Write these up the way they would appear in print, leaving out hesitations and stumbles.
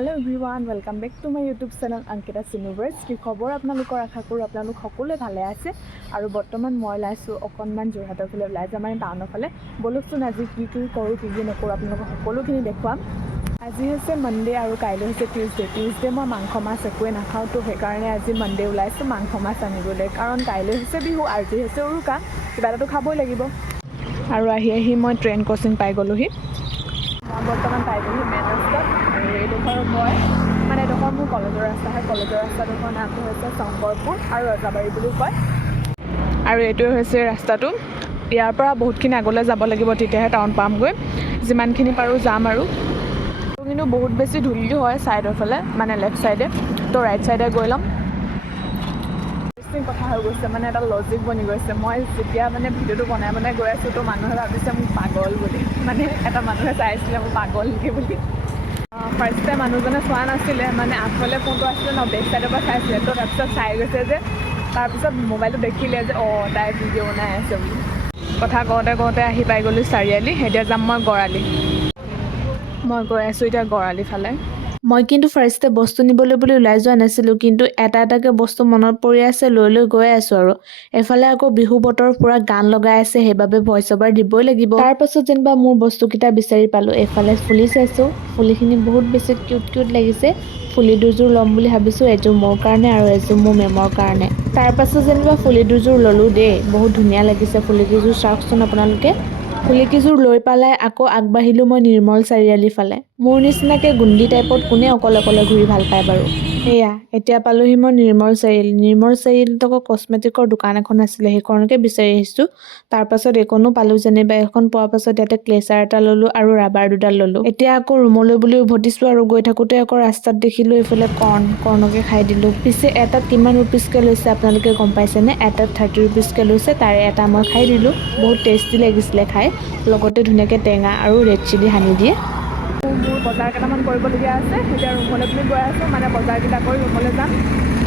Hello everyone, welcome back to my YouTube channel Ankita Sinuvers. কি খবৰ আপোনালোকৰ আশা কৰো আপোনালোক সকলোৱে ভালে আছে আৰু বৰ্তমান মই লাইছো অকনমান জোৰহাটৰ ফালে ওলাই যাম মানে টাউনৰ ফালে বলকচোন আজি কি কৰো কি নকৰো আপোনালোকক সকলোখিনি দেখুৱাম আজি হৈছে মনডে আৰু কাইলৈ হৈছে টিউজডে মই মাংস মাছ একোৱে নাখাওঁ তো সেইকাৰণে আজি মনডে ওলাইছো মাংস মাছ আনিবলৈ কাৰণ কাইলৈ হৈছে বিহু আজি হৈছে উৰুকা কিবা এটাতো খাবই লাগিব আৰু আহি মই ট্ৰেইন ক্ৰছিং পাই গলোহি মই বৰ্তমান পাই গলো মেইন ৰাস্তাত আৰু এইডোখৰ মই মানে এইডোখৰ মোৰ কলেজৰ ৰাস্তাডোখৰ নামটো হৈছে শংকৰপুৰ আৰু ৰজাবাৰী বুলি কয় আৰু এইটোৱে হৈছে ৰাস্তাটো ইয়াৰ পৰা বহুতখিনি আগলৈ যাব লাগিব তেতিয়াহে টাউন পামগৈ যিমানখিনি পাৰোঁ যাম আৰু কিন্তু বহুত বেছি ধূলি হয় ছাইডৰ ফালে মানে লেফ্ট ছাইডে তো ৰাইট ছাইডে গৈ ল'ম কথা হৈ গৈছে মানে এটা লজিক বনি গৈছে মই যেতিয়া মানে ভিডিঅ'টো বনাই গৈ আছোঁ তো মানুহে ভাবিছে মোক পাগল বুলি মানে এটা মানুহে চাইছিলে মোক পাগল নেকি বুলি ফাৰ্ষ্ট টাইম মানুহজনে চোৱা নাছিলে মানে আগফালে ফোনটো আছিলে ন বেক ছাইডৰ পৰা চাইছিলে তো তাৰপিছত চাই গৈছে যে তাৰপিছত মোবাইলটো দেখিলে যে তাই ভিডিঅ' বনাই আছে বুলি কথা কওঁতে আহি পাই গ'লোঁ চাৰিআলি এতিয়া যাম মই গড়ালি মই গৈ আছোঁ এতিয়া গড়ালি ফালে মই কিন্তু ফাৰ্ষ্টে বস্তু নিবলৈ বুলি ওলাই যোৱা নাছিলোঁ কিন্তু এটাকে বস্তু মনত পৰি আছে লৈ গৈ আছোঁ আৰু এফালে আকৌ বিহু বতৰ পুৰা গান লগাই আছে সেইবাবে ভইচ অভাৰ দিবই লাগিব তাৰ পাছত যেনিবা মোৰ বস্তুকেইটা বিচাৰি পালোঁ এফালে ফুলি চাইছোঁ ফুলিখিনি বহুত বেছি কিউট লাগিছে ফুলি দুযোৰ ল'ম বুলি ভাবিছোঁ এযোৰ মোৰ কাৰণে আৰু এযোৰ মোৰ মেমৰ কাৰণে তাৰ পাছত যেনিবা ফুলি দুযোৰ ল'লোঁ দেই বহুত ধুনীয়া লাগিছে ফুলিকেইযোৰ চাওকচোন আপোনালোকে ফুলিকেইযোৰ লৈ পেলাই আকৌ আগবাঢ়িলোঁ মই নিৰ্মল চাৰিআলি ফালে মোৰ নিচিনাকৈ গুণ্ডি টাইপত কোনে অকলে ঘূৰি ভাল পায় বাৰু এয়া এতিয়া পালোহি মই নিৰ্মল চাৰিআলিত আকৌ কছমেটিকৰ দোকান এখন আছিলে সেইখনকে বিচাৰি আহিছোঁ তাৰ পাছত এইখনো পালোঁ যেনিবা এখন পোৱাৰ পাছত ইয়াতে ক্লেচাৰ এটা ল'লোঁ আৰু ৰাবাৰ দুডাল ল'লোঁ এতিয়া আকৌ ৰুমলৈ বুলি উভতিছোঁ আৰু গৈ থাকোঁতে আকৌ ৰাস্তাত দেখিলোঁ এইফালে কৰ্ণকে খাই দিলোঁ পিছে এটাত কিমান ৰুপিজকৈ লৈছে আপোনালোকে গম পাইছেনে এটাত 30 ৰুপিজকৈ লৈছে তাৰে এটা মই খাই দিলোঁ বহুত টেষ্টি লাগিছিলে খাই লগতে ধুনীয়াকৈ টেঙা আৰু ৰেড চিলি সানি দিয়ে মোৰ বজাৰ কেইটামান কৰিবলগীয়া আছে এতিয়া ৰুমলৈ বুলি গৈ আছোঁ মানে বজাৰকেইটা কৰি ৰুমলৈ যাম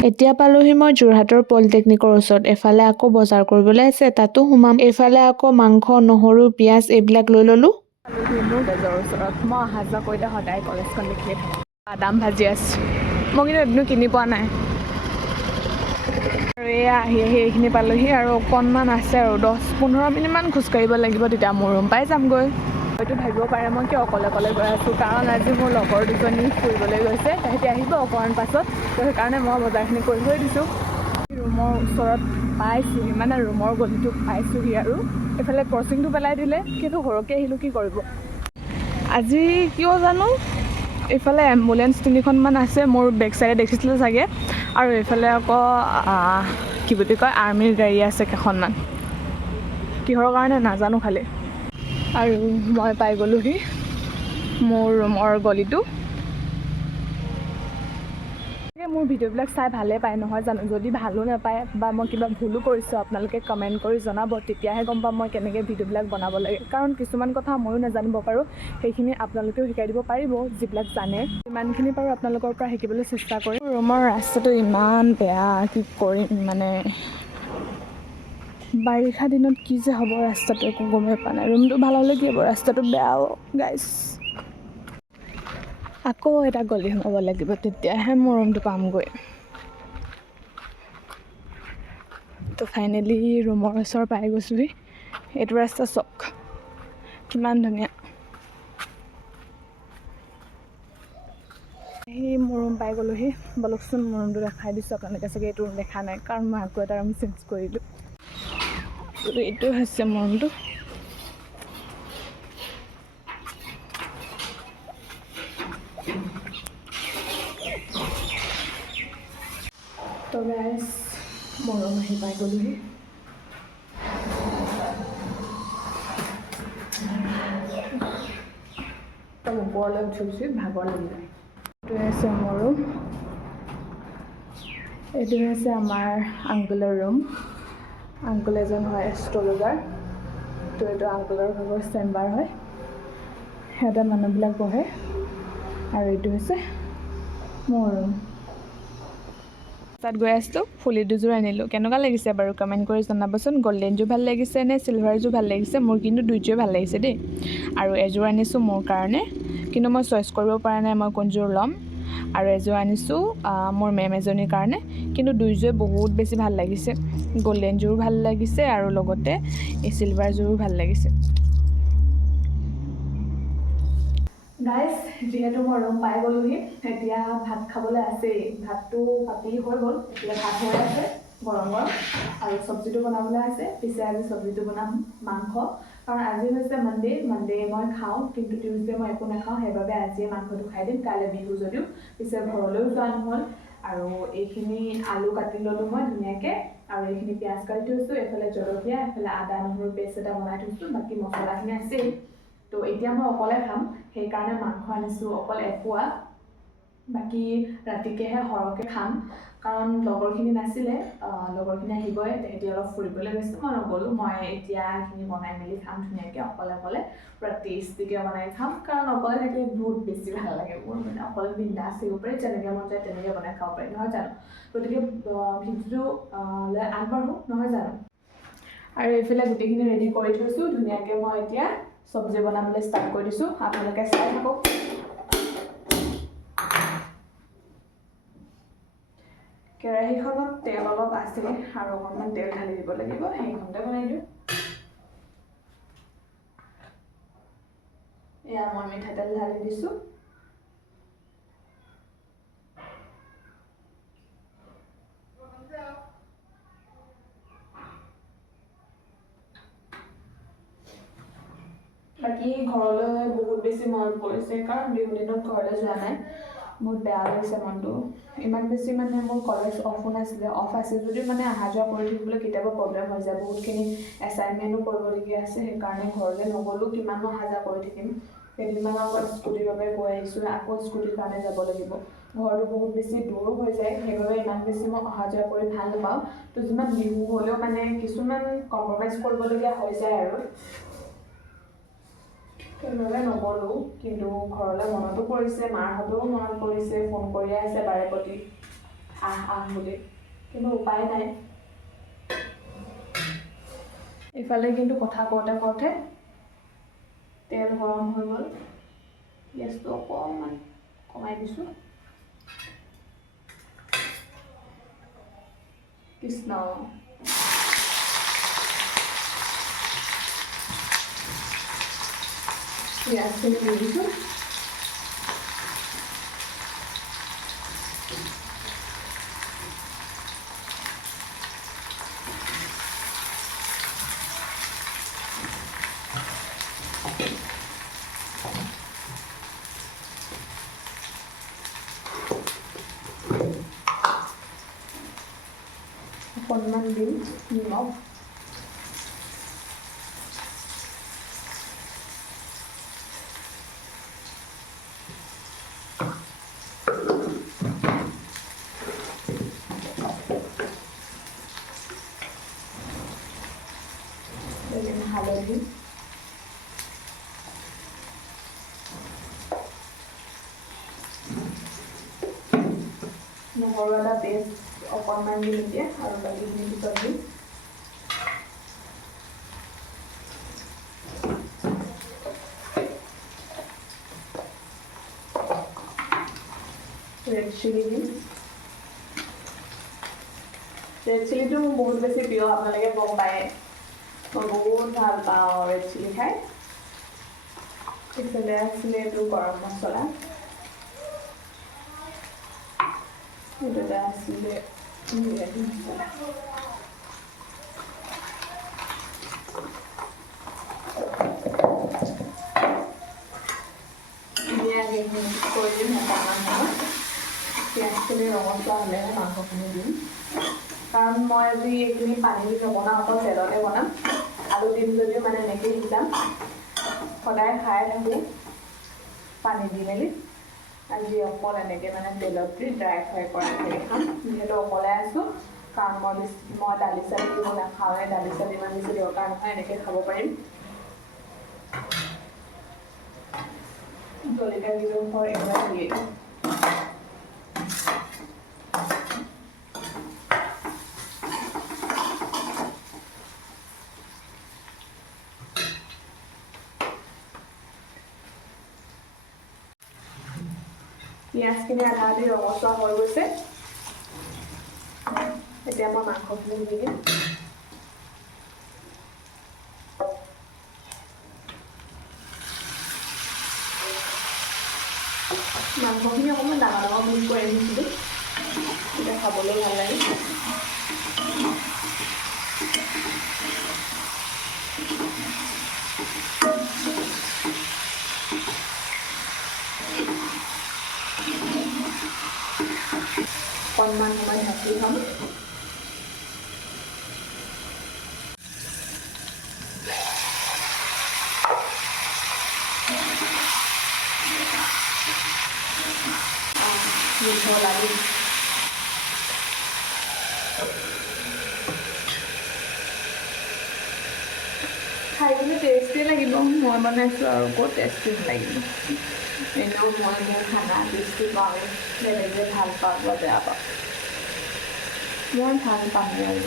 এতিয়া পালোহি মই যোৰহাটৰ পলিটেকনিকৰ ওচৰত এফালে আকৌ বজাৰ কৰিবলৈ আছে তাতো সোমাম এইফালে আকৌ মাংস নহৰু পিঁয়াজ এইবিলাক লৈ ল'লোঁ মোৰ কলেজৰ ওচৰত মই অহা যোৱা কৰিলে সদায় কলেজখন দেখিয়ে থাকোঁ বাদাম ভাজি আছে মই কিন্তু এদিনো কিনি পোৱা নাই আৰু এয়া আহি এইখিনি পালোহি আৰু অকণমান আছে আৰু 10-15 মিনিটমান খোজকাঢ়িব লাগিব তেতিয়া মোৰ ৰুম পাই যামগৈ হয়তো ভাবিব পাৰে মই কিয় অকলে গৈ আছোঁ কাৰণ আজি মোৰ লগৰ দুজনী ফুৰিবলৈ গৈছে তাহাঁতি আহিব অকণমান পাছত তো সেইকাৰণে মই বজাৰখিনি কৰি থৈ দিছোঁ ৰুমৰ ওচৰত পাইছোঁহি মানে ৰুমৰ গলিটো পাইছোঁহি আৰু এইফালে ক্ৰছিংটো পেলাই দিলে কিন্তু সৰহকৈ আহিলোঁ কি কৰিব আজি কিয় জানো এইফালে এম্বুলেঞ্চ 3খনমান আছে মোৰ বেক চাইডে দেখিছিলে চাগে আৰু এইফালে আকৌ কি বুলি কয় আৰ্মিৰ গাড়ী আছে কেইখনমান কিহৰ কাৰণে নাজানো খালি আৰু মই পাই গ'লোহি মোৰ ৰুমৰ গলিটো মোৰ ভিডিঅ'বিলাক চাই ভালে পায় নহয় জানো যদি ভালো নাপায় বা মই কিবা ভুলো কৰিছোঁ আপোনালোকে কমেণ্ট কৰি জনাব তেতিয়াহে গম পাম মই কেনেকৈ ভিডিঅ'বিলাক বনাব লাগে কাৰণ কিছুমান কথা ময়ো নাজানিব পাৰোঁ সেইখিনি আপোনালোকেও শিকাই দিব পাৰিব যিবিলাক জানে যিমানখিনি পাৰোঁ আপোনালোকৰ পৰা শিকিবলৈ চেষ্টা কৰিম ৰুমৰ ৰাস্তাটো ইমান বেয়া কি কৰিম মানে বাৰিষা দিনত কি যে হ'ব ৰাস্তাটো একো গমেই পোৱা নাই ৰুমটো ভাল হ'লে কি হ'ব ৰাস্তাটো বেয়াও গাইছ আকৌ এটা গলি সোমাব লাগিব তেতিয়াহে মোৰ ৰুমটো পামগৈ তো ফাইনেলি ৰুমৰ ওচৰ পাই গৈছোঁহি এইটো ৰাস্তা চাওক কিমান ধুনীয়া সেই মোৰ ৰুম পাই গ'লোহি বলকচোন মোৰ ৰুমটো দেখাই দিছোঁ আপোনালোকে চাগে এইটো ৰুম দেখা নাই কাৰণ মই আকৌ এটা ৰুম চেঞ্জ কৰিলোঁ এইটো হৈছে মোৰ ৰুমটো তো গাইজ মোৰ ৰুম আহি পাই গ'লোহি তো ওপৰলৈ উঠি ভাগৰ লাগি যায় এইটোৱে হৈছে মোৰ ৰুম এইটো হৈছে আমাৰ আংকুলৰ ৰুম আংকুল এজন হয় এষ্ট্ৰলজাৰ তো এইটো আংকুলৰ ভাগৰ চেম্বাৰ হয় সিহঁতে মানুহবিলাক বহে আৰু এইটো হৈছে মোৰ ৰুম তাত গৈ আছিলোঁ ফুলি দুযোৰ আনিলোঁ কেনেকুৱা লাগিছে বাৰু কমেণ্ট কৰি জনাবচোন গল্ডেনযোৰ ভাল লাগিছে নে চিলভাৰযোৰ ভাল লাগিছে মোৰ কিন্তু দুইযোৰে ভাল লাগিছে দেই আৰু এযোৰ আনিছোঁ মোৰ কাৰণে কিন্তু মই চইচ কৰিব পৰা নাই মই কোনযোৰ ল'ম আৰু এযোৰ আনিছোঁ মোৰ মেম এজনীৰ কাৰণে, কিন্তু দুইযোৰে বহুত বেছি ভাল লাগিছে। গল্ডেনযোৰো ভাল লাগিছে আৰু লগতে এই চিলভাৰযোৰো ভাল লাগিছে। গাইজ, যিহেতু মই ৰুম পাই গ'লোহি, এতিয়া ভাত খাবলৈ আছেই। ভাতটো পাতি হৈ গ'ল, এতিয়া ভাত হৈ আছে গৰম গৰম, আৰু চব্জিটো বনাবলৈ আছে। পিছে আজি চব্জিটো বনাম মাংস, কাৰণ আজি হৈছে মানডে মই খাওঁ, কিন্তু টিউজডে মই একো নাখাওঁ, সেইবাবে আজিয়ে মাংসটো খাই দিম। কাইলৈ বিহু যদিও, পিছে ঘৰলৈও যোৱা নহ'ল। আৰু এইখিনি আলু কাটি ল'লোঁ মই ধুনীয়াকৈ, আৰু এইখিনি পিঁয়াজ কাটি থৈছোঁ, এইফালে জলকীয়া, এইফালে আদা নহৰু পেষ্ট এটা বনাই থৈছোঁ, বাকী মছলাখিনি আছেই। তো এতিয়া মই অকলে খাম, সেইকাৰণে মাংস আনিছোঁ অকল এপোৱা। বাকী ৰাতিকেহে সৰহকৈ খাম, কাৰণ লগৰখিনি নাছিলে, লগৰখিনি আহিবই, তেহেঁতি অলপ ফুৰিবলৈ গৈছে, মই নগ'লোঁ। মই এতিয়া এইখিনি বনাই মেলি খাম ধুনীয়াকৈ অকলে পুৰা টেষ্টিকৈ বনাই খাম, কাৰণ অকলে থাকিলে বহুত বেছি ভাল লাগে মোৰ, মানে অকলে বিন্দাছ থাকিব পাৰি, যেনেকৈ মন যায় তেনেকৈ বনাই খাব পাৰি, নহয় জানো? গতিকে ভিডিঅ'টো আগবাঢ়ো, নহয় জানো? আৰু এইফালে গোটেইখিনি ৰেডি কৰি থৈছোঁ ধুনীয়াকৈ। মই এতিয়া চব্জি বনাবলৈ ষ্টাৰ্ট কৰি দিছোঁ, আপোনালোকে চাই থাকক। কেৰাহীখনত তেল অলপ আছে আৰু অকণমান তেল ঢালি দিব লাগিব, সেইখনতে বনাই দিওঁ। এয়া মই মিঠাতেল ঢালি দিছোঁ। বাকী ঘৰলৈ বহুত বেছি মনত পৰিছে, কাৰণ বিহু দিনত ঘৰলৈ যোৱা নাই, বহুত বেয়া লাগিছে মনটো। ইমান বেছি মানে মোৰ কলেজ অফো নাছিলে, অফ আছে যদিও মানে অহা যোৱা কৰি থাকিবলৈ কেতিয়াবা প্ৰব্লেম হৈ যায়, বহুতখিনি এছাইনমেণ্টো কৰিবলগীয়া আছে, সেইকাৰণে ঘৰলৈ নগ'লোঁ। কিমানো অহা যোৱা কৰি থাকিম। কেইদিনমানৰ আগত স্কুটিৰ বাবে গৈ আহিছোঁ, আকৌ স্কুটিৰ কাৰণে যাব লাগিব। ঘৰটো বহুত বেছি দূৰো হৈ যায়, সেইবাবে ইমান বেছি মই অহা যোৱা কৰি ভাল নাপাওঁ। তো যিমান বিহু হ'লেও মানে কিছুমান কম্প্ৰমাইজ কৰিবলগীয়া হৈ যায় আৰু, সেইবাবে নগ'লোঁ। কিন্তু ঘৰলৈ মনতো পৰিছে, মাহঁতেও মনত পৰিছে, ফোন কৰিয়ে আছে বাৰে প্ৰতি আহ বুলি, কিন্তু উপায় নাই। ইফালে কিন্তু কথা কওঁতে তেল গৰম হৈ গ'ল, গেছটো অকণমান কমাই দিছোঁ। কৃষ্ণ, পিঁয়াজখিনি দি দিছোঁ। অকণমান দিম নিমখ। হালধি, নহৰু আদা পেষ্ট অকণমান দিম এতিয়া, আৰু বাকীখিনি পিছত দিম। ৰেড চিলি দিম। ৰেড চিলিটো মোৰ বহুত বেছি প্ৰিয়, আপোনালোকে গম পায়, মই বহুত ভাল পাওঁ ৰেড চিলি খাই। ইফালে আছিলে এইটো গৰম মছলা, এইটোতে আছিলে বিৰিয়ানী মছলা। ধুনীয়াকৈ মিক্স কৰি দিম অকণমান সময়। পিঁয়াজখিনি ৰঙচুৱা হ'লেহে মাংসখিনি দিম, কাৰণ মই আজি এইখিনি পানী দি নবনাওঁ, অকল তেলতে বনাম। আলু দিম যদিও মানে এনেকৈ সিজাম, সদায় খাই থাকোঁ পানী দি মেলি। আজি অকল এনেকৈ মানে তেলত দি ড্ৰাই ফ্ৰাই কৰা এনেকৈ খাম, যিহেতু অকলে আছোঁ। কাৰণ মই দালি চালি দিব নাখাওঁৱে, দালি চালি ইমান বেছি দৰকাৰ নহয়, এনেকৈ খাব পাৰিম। জলকীয়া কেইডোখৰ একেবাৰে দিয়ে দিম। পিঁয়াজখিনি আধা আধি ৰঙচুৱা হৈ গৈছে। এতিয়া মই মাংসখিনি দি দিম। মাংসখিনি অকণমান ডাঙৰ ডাঙৰ মিল কৰি আনিছিলোঁ, তেতিয়া খাবলৈ ভাল লাগে। অকণমান সময় ঢাকি থ'ম। মিঠা লাগি খাই কিনে টেষ্টি লাগিব। মই বনাইছোঁ আৰু ক'ত টেষ্টি লাগিব। এনেও মই মোৰ খানা টেষ্টি পাওঁ, বেলেগে ভাল পাওঁ বা বেয়া পাওঁ, মই ভাল পাওঁ আৰু।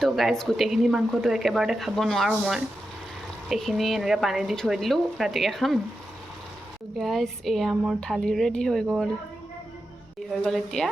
তো গাইজ, গোটেইখিনি মাংসটো একেবাৰতে খাব নোৱাৰোঁ মই, এইখিনি এনেকৈ পানী দি থৈ দিলোঁ, ৰাতিকৈ খাম। গাইজ, এয়া মোৰ থালি ৰেডি হৈ গ'ল। এতিয়া